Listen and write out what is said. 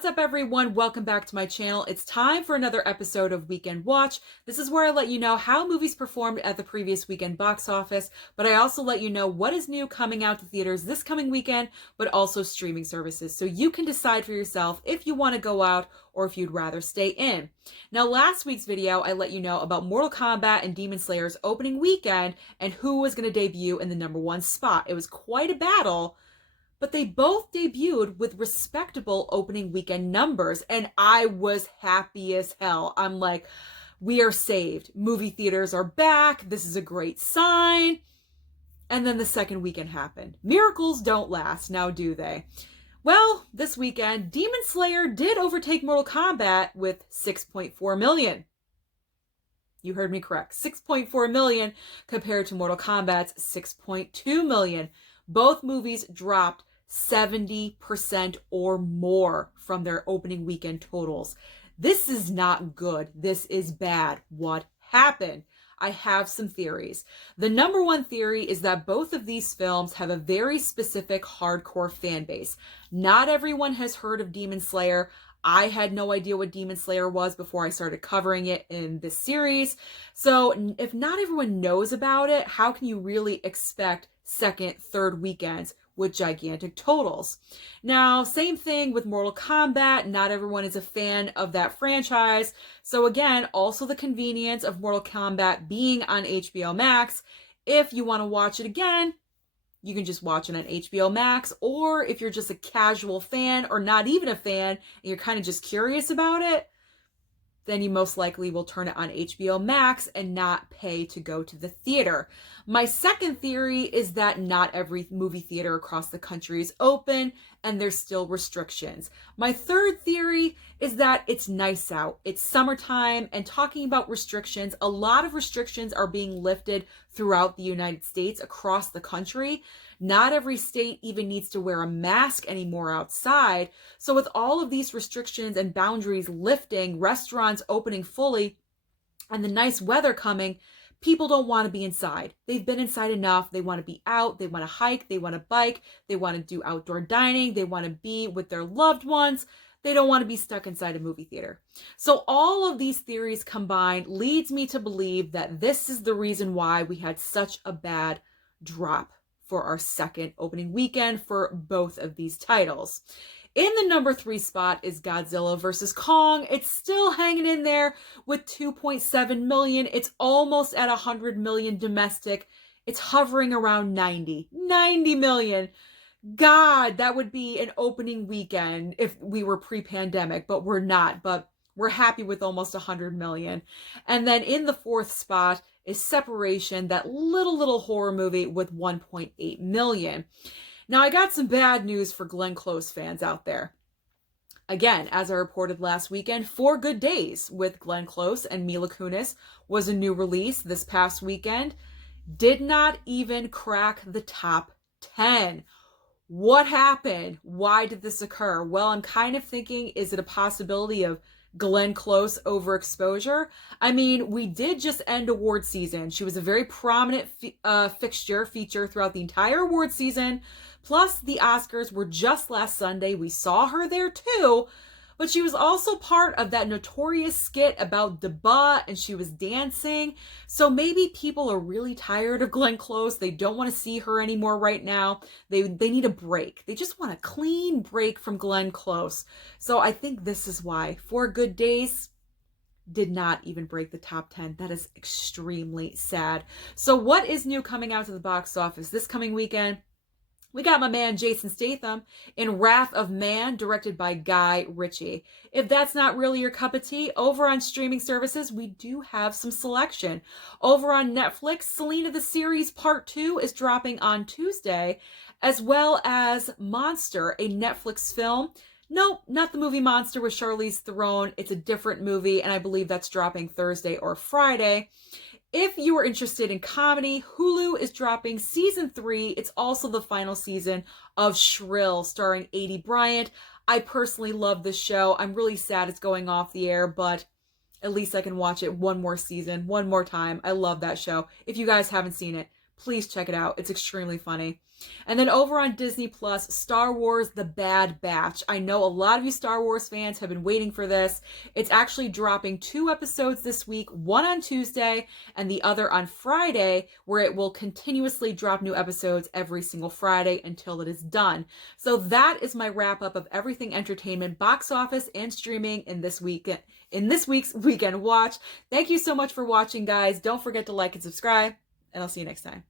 What's up, everyone? Welcome back to my channel. It's time for another episode of Weekend Watch. This is where I let you know how movies performed at the previous weekend box office, but I also let you know what is new coming out to theaters this coming weekend, but also streaming services, so you can decide for yourself if you want to go out or if you'd rather stay in. Now, last week's video, I let you know about Mortal Kombat and Demon Slayer's opening weekend and who was going to debut in the #1 spot. It was quite a battle, but they both debuted with respectable opening weekend numbers, and I was happy as hell. I'm like, we are saved. Movie theaters are back. This is a great sign. And then the second weekend happened. Miracles don't last, now do they? Well, this weekend, Demon Slayer did overtake Mortal Kombat with 6.4 million. You heard me correct. 6.4 million compared to Mortal Kombat's 6.2 million. Both movies dropped 70% or more from their opening weekend totals. This is not good. This is bad. What happened? I have some theories. The #1 theory is that both of these films have a very specific hardcore fan base. Not everyone has heard of Demon Slayer. I had no idea what Demon Slayer was before I started covering it in this series. So if not everyone knows about it, how can you really expect second, third weekends with gigantic totals? Now, same thing with Mortal Kombat. Not everyone is a fan of that franchise. So again, also the convenience of Mortal Kombat being on HBO Max. If you want to watch it again, you can just watch it on HBO Max. Or if you're just a casual fan or not even a fan and you're kind of just curious about it, then you most likely will turn it on HBO Max and not pay to go to the theater. My second theory is that not every movie theater across the country is open and there's still restrictions. My third theory is that it's nice out. It's summertime, and talking about restrictions, a lot of restrictions are being lifted throughout the United States, across the country. Not every state even needs to wear a mask anymore outside. So with all of these restrictions and boundaries lifting, restaurants opening fully, and the nice weather coming, people don't want to be inside. They've been inside enough. They want to be out. They want to hike. They want to bike. They want to do outdoor dining. They want to be with their loved ones. They don't want to be stuck inside a movie theater. So all of these theories combined leads me to believe that this is the reason why we had such a bad drop for our second opening weekend for both of these titles. In the #3 spot is Godzilla vs. Kong. It's still hanging in there with 2.7 million. It's almost at 100 million domestic. It's hovering around 90 million. God, that would be an opening weekend if we were pre-pandemic, but we're not. But we're happy with almost 100 million. And then in the 4th spot is Separation, that little horror movie with 1.8 million. Now, I got some bad news for Glenn Close fans out there. Again, as I reported last weekend, 4 Good Days with Glenn Close and Mila Kunis was a new release this past weekend. Did not even crack the top 10. What happened? Why did this occur? Well, I'm kind of thinking, is it a possibility of Glenn Close overexposure? I mean, we did just end award season. She was a very prominent feature throughout the entire award season. Plus, the Oscars were just last Sunday. We saw her there too. But she was also part of that notorious skit about Deba, and she was dancing. So maybe people are really tired of Glenn Close. They don't want to see her anymore right now. They need a break. They just want a clean break from Glenn Close. So I think this is why 4 Good Days did not even break the top 10. That is extremely sad. So what is new coming out to the box office this coming weekend? We got my man Jason Statham in Wrath of Man, directed by Guy Ritchie. If that's not really your cup of tea, over on streaming services, we do have some selection. Over on Netflix, Selena the Series Part 2 is dropping on Tuesday, as well as Monster, a Netflix film. Nope, not the movie Monster with Charlize Theron. It's a different movie, and I believe that's dropping Thursday or Friday. If you are interested in comedy, Hulu is dropping season 3. It's also the final season of Shrill, starring Aidy Bryant. I personally love this show. I'm really sad it's going off the air, but at least I can watch it one more season, one more time. I love that show. If you guys haven't seen it, Please check it out. It's extremely funny. And then over on Disney Plus, Star Wars The Bad Batch. I know a lot of you Star Wars fans have been waiting for this. It's actually dropping 2 episodes this week, one on Tuesday and the other on Friday, where it will continuously drop new episodes every single Friday until it is done. So that is my wrap up of everything entertainment, box office, and streaming in this week's Weekend Watch. Thank you so much for watching, guys. Don't forget to like and subscribe, and I'll see you next time.